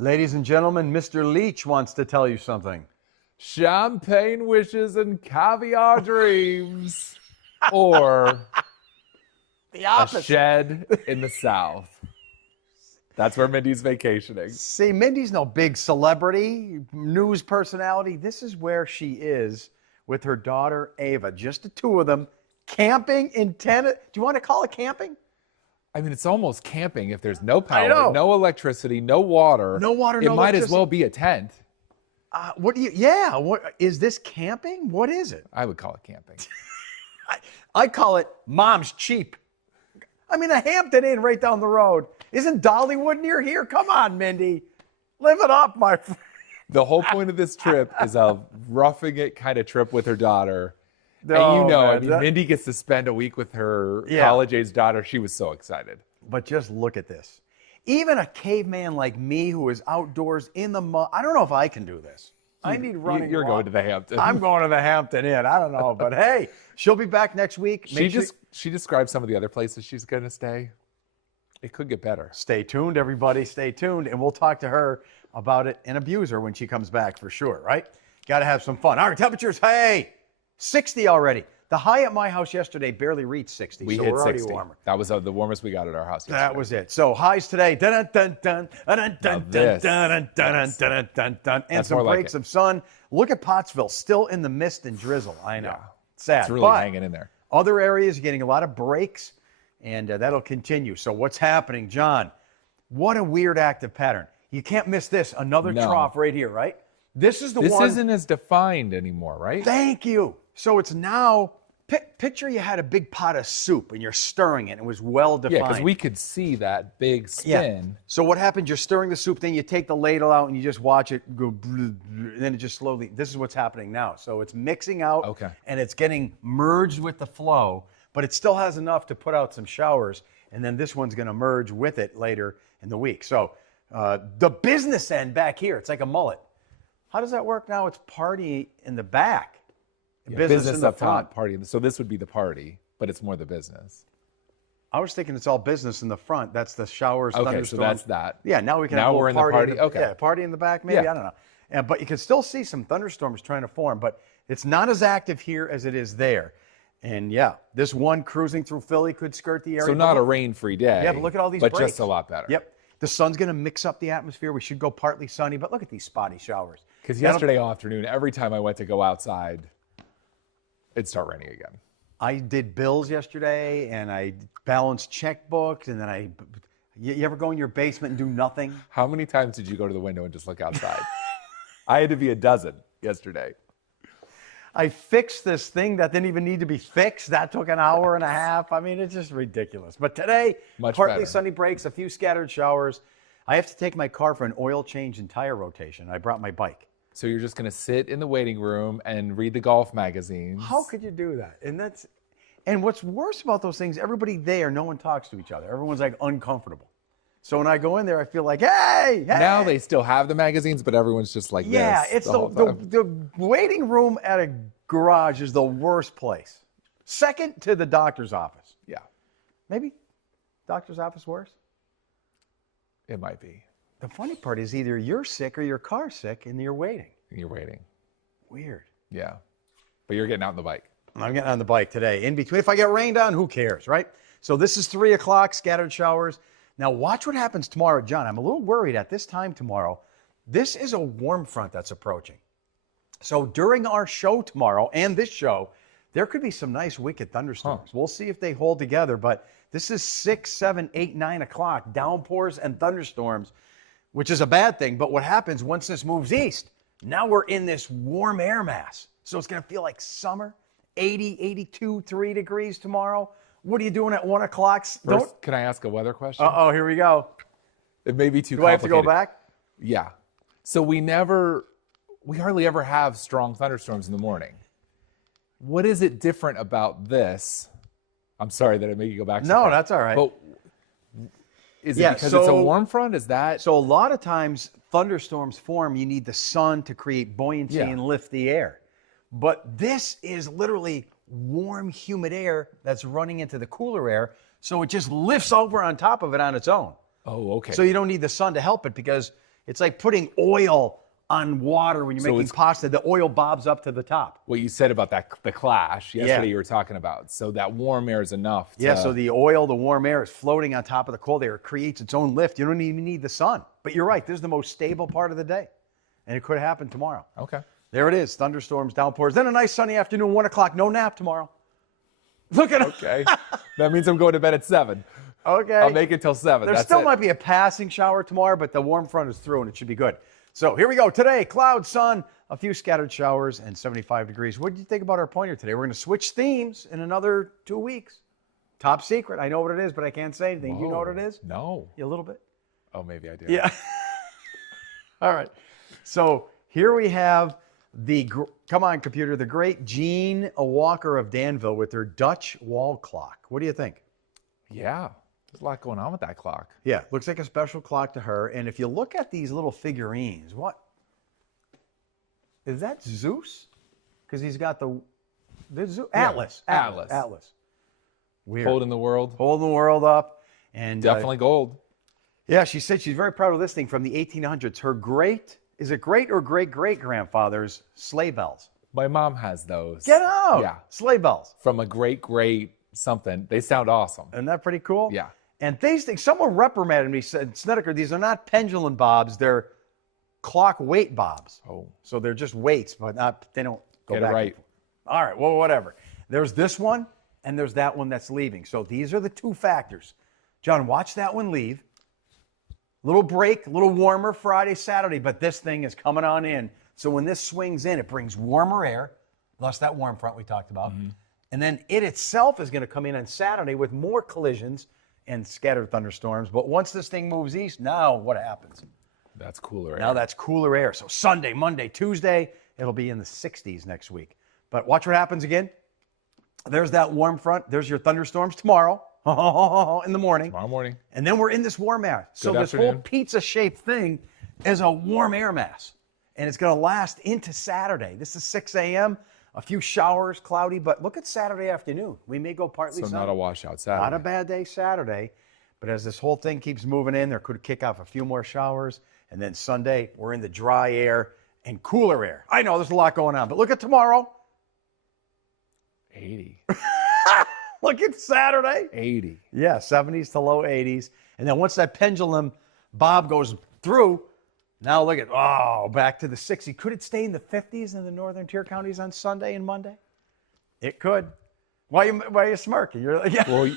Ladies and gentlemen, Mr. Leach wants to tell you something. Champagne wishes and caviar dreams. Or The a shed in the South. That's where Mindy's vacationing. See, Mindy's no big celebrity, news personality. This is where she is with her daughter, Ava. Just the two of them, camping in Tennessee. Do you want to call it camping? I mean, it's almost camping if there's no power, no electricity, no water. No water, no It might electricity. as well be a tent. What is this camping? What is it? I would call it camping. I call it mom's cheap. I mean, a Hampton Inn right down the road. Isn't Dollywood near here? Come on, Mindy. Live it up, my friend. The whole point of this trip is a roughing it kind of trip with her daughter. No, and man, Mindy gets to spend a week with her college-age daughter. She was so excited. But just look at this. Even a caveman like me who is outdoors in the mud, I don't know if I can do this. I need running You're water. going to the Hampton. I'm going to the Hampton Inn. I don't know. But hey, she'll be back next week. She described some of the other places she's going to stay. It could get better. Stay tuned, everybody. Stay tuned. And we'll talk to her about it and abuse her when she comes back for sure, right? Got to have some fun. Our temperatures, hey, 60 already. The high at my house yesterday barely reached 60. We so hit we're already 60. warmer. That was the warmest we got at our house yesterday. That was it. So highs today. Dun, dun, dun, dun, dun, dun, dun, dun, dun, dun, dun, dun, and some breaks of sun. Look at Pottsville, still in the mist and drizzle. I know. Yeah. Sad. It's really hanging in there. Other areas are getting a lot of breaks, and that'll continue. So what's happening, John? What a weird active pattern. You can't miss this. Another trough right here, right? This is the one. This isn't as defined anymore, right? Thank you. So it's now, picture you had a big pot of soup and you're stirring it. And it was well defined. Yeah, because we could see that big spin. Yeah. So what happens, you're stirring the soup, then you take the ladle out and you just watch it go, and then it just slowly, this is what's happening now. So it's mixing out and it's getting merged with the flow, but it still has enough to put out some showers. And then this one's going to merge with it later in the week. So the business end back here, it's like a mullet. How does that work now? It's party in the back. Yeah, business in the up front. top, party. So this would be the party, but it's more the business. I was thinking it's all business in the front. That's the showers, Okay, thunderstorms. so that's that. Yeah, now we can Now have a we're in the party. party? Okay. Yeah, party in the back maybe. Yeah. I don't know. Yeah, but you can still see some thunderstorms trying to form, but it's not as active here as it is there. And yeah, this one cruising through Philly could skirt the area. So not a rain-free day. Yeah, but look at all these But breaks. just a lot better. Yep. The sun's going to mix up the atmosphere. We should go partly sunny, but look at these spotty showers. Because yesterday afternoon, every time I went to go outside, it'd start raining again. I did bills yesterday, and I balanced checkbooks, and then you ever go in your basement and do nothing? How many times did you go to the window and just look outside? I had to be a dozen yesterday. I fixed this thing that didn't even need to be fixed. That took an hour and a half. I mean, it's just ridiculous. But today, partly sunny breaks, a few scattered showers. I have to take my car for an oil change and tire rotation. I brought my bike. So you're just going to sit in the waiting room and read the golf magazines. How could you do that? And what's worse about those things, everybody there, no one talks to each other. Everyone's like uncomfortable. So when I go in there, I feel like, hey. Now they still have the magazines, but everyone's just like this. Yeah, it's the waiting room at a garage is the worst place. Second to the doctor's office. Yeah. Maybe doctor's office worse? It might be. The funny part is either you're sick or your car's sick and you're waiting. You're waiting. Weird. Yeah. But you're getting out on the bike. I'm getting on the bike today. In between, if I get rained on, who cares, right? So this is 3 o'clock, scattered showers. Now watch what happens tomorrow, John. I'm a little worried at this time tomorrow. This is a warm front that's approaching. So during our show tomorrow and this show, there could be some nice wicked thunderstorms. We'll see if they hold together, but this is 6, 7, 8, 9 o'clock, downpours and thunderstorms, which is a bad thing. But what happens once this moves east, now we're in this warm air mass. So it's going to feel like summer, 80, 82, 3 degrees tomorrow. What are you doing at 1 o'clock? First, can I ask a weather question? Uh-oh, here we go. It may be too complicated. Do I have to go back? Yeah. So we hardly ever have strong thunderstorms in the morning. What is it different about this? I'm sorry that I made you go back. No, that's all right. But is it because it's a warm front? Is that? So a lot of times thunderstorms form, you need the sun to create buoyancy and lift the air. But this is literally warm, humid air that's running into the cooler air. So it just lifts over on top of it on its own. Oh, okay. So you don't need the sun to help it because It's like putting oil on water when you're making pasta. The oil bobs up to the top. What you said about the clash yesterday, you were talking about. So that warm air is enough. So the oil, the warm air is floating on top of the cold air. It creates its own lift. You don't even need the sun. But you're right. This is the most stable part of the day. And it could happen tomorrow. Okay. There it is. Thunderstorms, downpours. Then a nice sunny afternoon, 1 o'clock. No nap tomorrow. Look at it. Okay. That means I'm going to bed at 7. Okay. I'll make it till 7. There still might be a passing shower tomorrow, but the warm front is through and it should be good. So here we go. Today, cloud, sun, a few scattered showers, and 75 degrees. What did you think about our pointer today? We're going to switch themes in another 2 weeks. Top secret. I know what it is, but I can't say anything. Whoa. You know what it is? No. Yeah, a little bit. Oh, maybe I do. Yeah. All right. So here we have come on, computer, the great Jean Walker of Danville with her Dutch wall clock. What do you think? Yeah. There's a lot going on with that clock. Yeah, looks like a special clock to her. And if you look at these little figurines, what? Is that Zeus? Because he's got the Zeus. Atlas. Weird. Holding the world. Holding the world up. And definitely gold. Yeah, she said she's very proud of this thing from the 1800s. Her great or great-great-grandfather's sleigh bells. My mom has those. Get out. Yeah. Sleigh bells. From a great something. They sound awesome. Isn't that pretty cool? Yeah. And these things, someone reprimanded me, said, Snedeker, these are not pendulum bobs, they're clock weight bobs. Oh. So they're just weights, but they don't go Get back. it right. All right, well, whatever. There's this one, and there's that one that's leaving. So these are the two factors. John, watch that one leave. Little break, a little warmer Friday, Saturday, but this thing is coming on in. So when this swings in, it brings warmer air, thus that warm front we talked about. Mm-hmm. And then it itself is going to come in on Saturday with more collisions and scattered thunderstorms. But once this thing moves east, now what happens? That's cooler air. Now that's cooler air. So Sunday, Monday, Tuesday, it'll be in the 60s next week. But watch what happens again. There's that warm front. There's your thunderstorms tomorrow in the morning. Tomorrow morning. And then we're in this warm air. So this whole pizza-shaped thing is a warm air mass. And it's going to last into Saturday. This is 6 a.m., a few showers, cloudy, but look at Saturday afternoon. We may go partly sunny. So not a washout Saturday. Not a bad day Saturday, but as this whole thing keeps moving in, there could kick off a few more showers, and then Sunday, we're in the dry air and cooler air. I know there's a lot going on, but look at tomorrow. 80. Look at Saturday. 80. Yeah, 70s to low 80s. And then once that pendulum bob goes through, now look at, back to the 60s. Could it stay in the 50s in the northern tier counties on Sunday and Monday? It could. Why are you smirking? You're like, yeah. Well,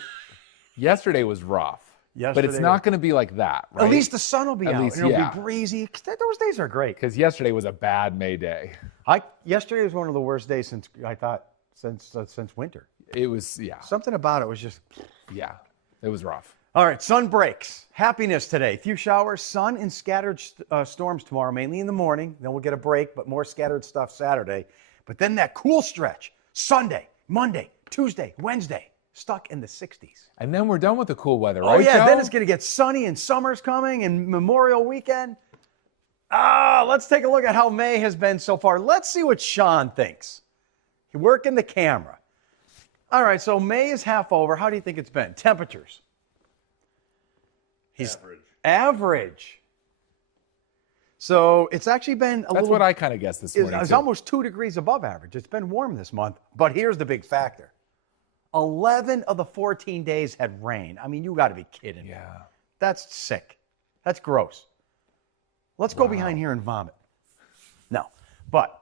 yesterday was rough. But it's not going to be like that, right? At least the sun will be out. Least, and it'll be breezy. Those days are great. Because yesterday was a bad May day. Yesterday was one of the worst days since winter. It was, Something about it was just. Yeah, it was rough. All right, sun breaks. Happiness today. Few showers, sun and scattered storms tomorrow, mainly in the morning. Then we'll get a break, but more scattered stuff Saturday. But then that cool stretch, Sunday, Monday, Tuesday, Wednesday, stuck in the 60s. And then we're done with the cool weather, right, Oh, yeah, Joe? then it's going to get sunny and summer's coming and Memorial Weekend. Let's take a look at how May has been so far. Let's see what Sean thinks. He's working the camera. All right, so May is half over. How do you think it's been? Temperatures. Average. So it's actually been That's what I kind of guessed this morning, It's too. almost 2 degrees above average. It's been warm this month. But here's the big factor. 11 of the 14 days had rain. I mean, you got to be kidding me. Yeah. That's sick. That's gross. Let's go behind here and vomit. No. But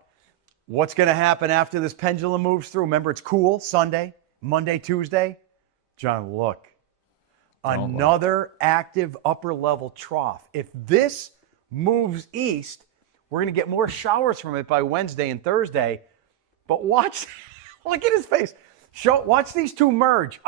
what's going to happen after this pendulum moves through? Remember, it's cool Sunday, Monday, Tuesday. John, look. Another active upper level trough. If this moves east, we're going to get more showers from it by Wednesday and Thursday. But watch, look at his face. Watch these two merge.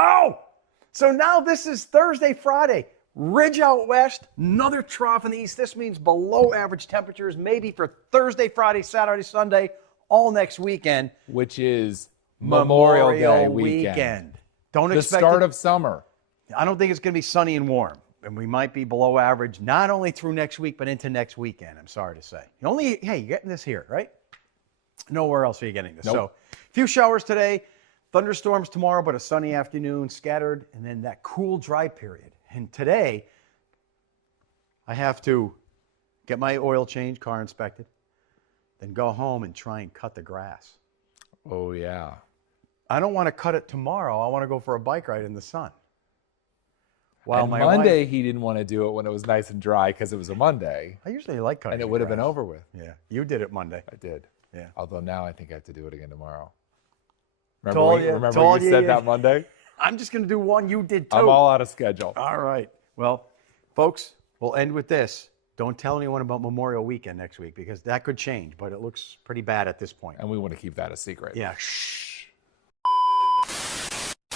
So now this is Thursday, Friday. Ridge out west, another trough in the east. This means below average temperatures, maybe for Thursday, Friday, Saturday, Sunday, all next weekend. Which is Memorial Day weekend. Don't the expect start of summer. I don't think it's going to be sunny and warm. And we might be below average, not only through next week, but into next weekend, I'm sorry to say. You're getting this here, right? Nowhere else are you getting this. Nope. So a few showers today, thunderstorms tomorrow, but a sunny afternoon, scattered, and then that cool, dry period. And today, I have to get my oil change, car inspected, then go home and try and cut the grass. Oh, yeah. I don't want to cut it tomorrow. I want to go for a bike ride in the sun. While And my Monday, wife, he didn't want to do it when it was nice and dry because it was a Monday. I usually like cutting And it the would have been grass. over with. Yeah, you did it Monday. I did. Yeah. Although now I think I have to do it again tomorrow. Told Remember you, you said that Monday? I'm just going to do one. You did two. I'm all out of schedule. All right. Well, folks, we'll end with this. Don't tell anyone about Memorial Weekend next week because that could change, but it looks pretty bad at this point. And we want to keep that a secret. Yeah. Shh.